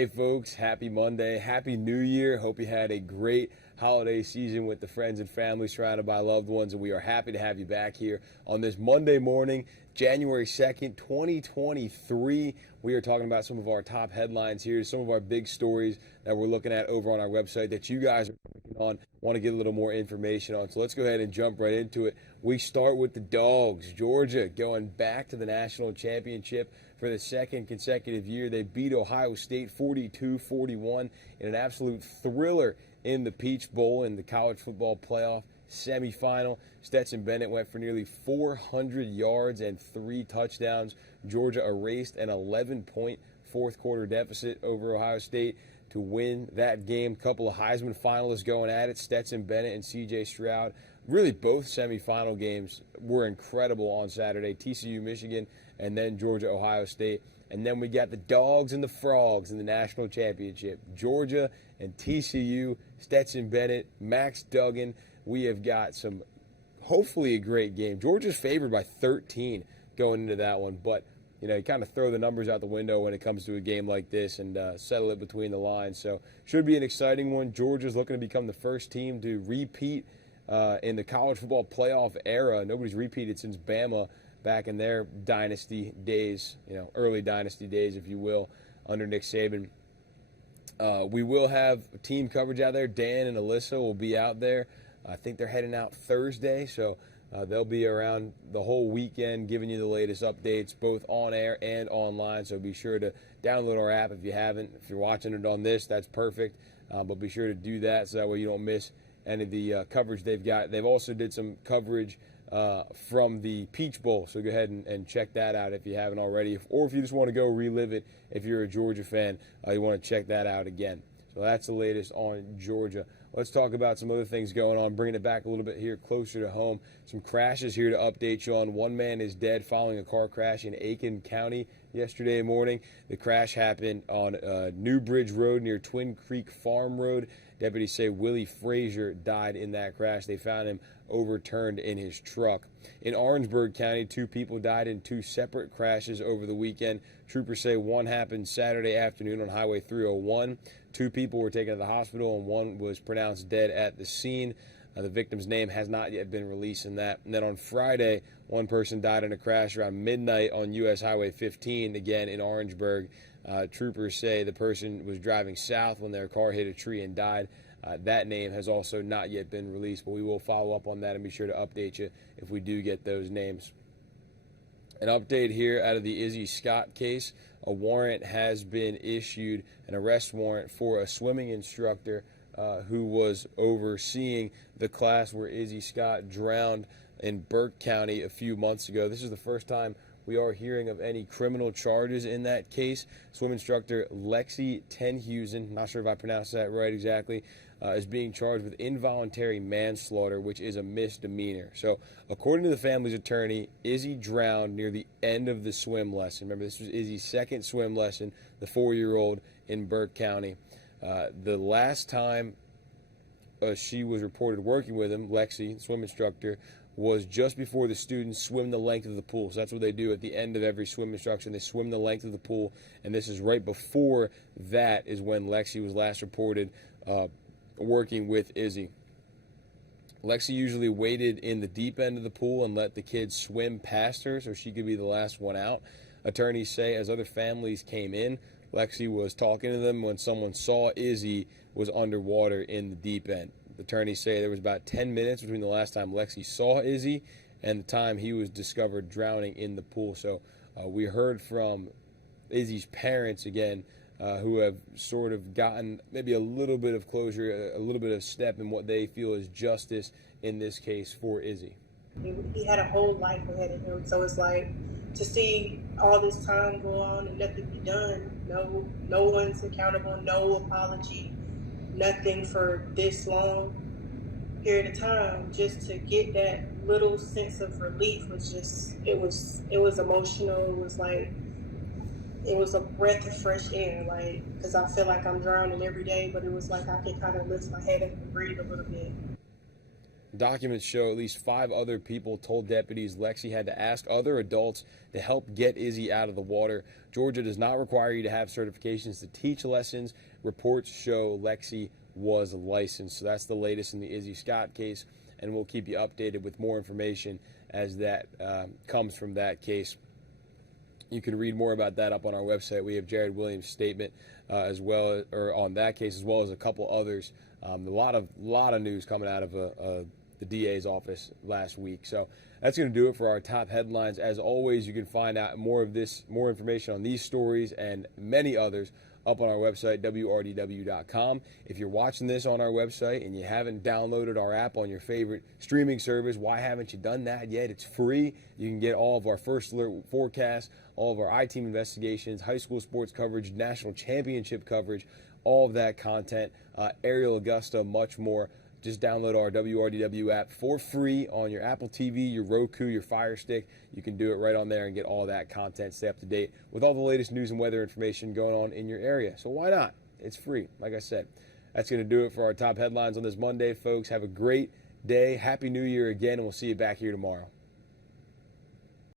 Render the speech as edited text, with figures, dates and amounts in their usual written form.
Hey folks, happy Monday, happy New Year. Hope you had a great holiday season with the friends and family surrounded by loved ones, and we are happy to have you back here on this Monday morning, January 2nd, 2023. We are talking about some of our top headlines here, some of our big stories that we're looking at over on our website that you guys are clicking on, want to get a little more information on. So let's go ahead and jump right into it. We start with the Dogs. Georgia going back to the national championship for the second consecutive year. They beat Ohio State 42-41 in an absolute thriller in the Peach Bowl in the college football playoff semifinal. Stetson Bennett went for nearly 400 yards and 3 touchdowns. Georgia erased an 11-point fourth quarter deficit over Ohio State to win that game. Couple of Heisman finalists going at it, Stetson Bennett and C.J. Stroud. Really, both semifinal games were incredible on Saturday. TCU, Michigan, and then Georgia, Ohio State. And then we got the Dogs and the Frogs in the national championship. Georgia and TCU, Stetson Bennett, Max Duggan. We have got some, hopefully a great game. Georgia's favored by 13 going into that one. But, you know, you kind of throw the numbers out the window when it comes to a game like this and settle it between the lines. So should be an exciting one. Georgia's looking to become the first team to repeat in the college football playoff era. Nobody's repeated since Bama back in their dynasty days, you know, early dynasty days, if you will, under Nick Saban. We will have team coverage out there. Dan and Alyssa will be out there. I think they're heading out Thursday, so they'll be around the whole weekend giving you the latest updates, both on air and online. So be sure to download our app if you haven't. If you're watching it on this, that's perfect. But be sure to do that so that way you don't miss any of the coverage they've got. They've also did some coverage from the Peach Bowl, so go ahead and check that out if you haven't already. Or if you just want to go relive it, if you're a Georgia fan, you want to check that out again. So that's the latest on Georgia. Let's talk about some other things going on, bringing it back a little bit here closer to home. Some crashes here to update you on. One man is dead following a car crash in Aiken County yesterday morning. The crash happened on New Bridge Road near Twin Creek Farm Road. Deputies say Willie Frazier died in that crash. They found him overturned in his truck. In Orangeburg County, 2 people died in 2 separate crashes over the weekend. Troopers say one happened Saturday afternoon on Highway 301. 2 people were taken to the hospital and one was pronounced dead at the scene. The victim's name has not yet been released in that. And then on Friday, one person died in a crash around midnight on U.S. Highway 15, again in Orangeburg. Troopers say the person was driving south when their car hit a tree and died. That name has also not yet been released, but we will follow up on that and be sure to update you if we do get those names. An update here out of the Izzy Scott case. A warrant has been issued, an arrest warrant for a swimming instructor who was overseeing the class where Izzy Scott drowned in Burke County a few months ago. This is the first time we are hearing of any criminal charges in that case. Swim instructor Lexi Tenhusen, not sure if I pronounced that right exactly, is being charged with involuntary manslaughter, which is a misdemeanor. So, according to the family's attorney, Izzy drowned near the end of the swim lesson. Remember, this was Izzy's second swim lesson, the 4-year-old in Burke County. The last time she was reported working with him, Lexi, swim instructor, was just before the students swim the length of the pool. So that's what they do at the end of every swim instruction. They swim the length of the pool, and this is right before that is when Lexi was last reported working with Izzy. Lexi usually waited in the deep end of the pool and let the kids swim past her so she could be the last one out. Attorneys say as other families came in, Lexi was talking to them when someone saw Izzy was underwater in the deep end. The attorneys say there was about 10 minutes between the last time Lexi saw Izzy and the time he was discovered drowning in the pool. So we heard from Izzy's parents again, who have sort of gotten maybe a little bit of closure, a little bit of step in what they feel is justice in this case for Izzy. He had a whole life ahead of him, so it's like to see all this time go on and nothing be done. No one's accountable, no apology, nothing for this long period of time. Just to get that little sense of relief was just it was emotional. It was like it was a breath of fresh air, like, because I feel like I'm drowning every day, but it was like I could kind of lift my head up and breathe a little bit. Documents show at least 5 other people told deputies Lexi had to ask other adults to help get Izzy out of the water. Georgia does not require you to have certifications to teach lessons. Reports show Lexi was licensed. So that's the latest in the Izzy Scott case, and we'll keep you updated with more information as that comes from that case. You can read more about that up on our website. We have Jared Williams' statement as well, or on that case, as well as a couple others. A lot of news coming out of the DA's office last week. So that's going to do it for our top headlines. As always, you can find out more information on these stories and many others up on our website, WRDW.com. If you're watching this on our website and you haven't downloaded our app on your favorite streaming service, why haven't you done that yet? It's free. You can get all of our first alert forecasts, all of our I-Team investigations, high school sports coverage, national championship coverage, all of that content, Ariel Augusta, much more. Just download our WRDW app for free on your Apple TV, your Roku, your Fire Stick. You can do it right on there and get all that content, stay up to date with all the latest news and weather information going on in your area. So why not? It's free, like I said. That's going to do it for our top headlines on this Monday, folks. Have a great day. Happy New Year again, and we'll see you back here tomorrow.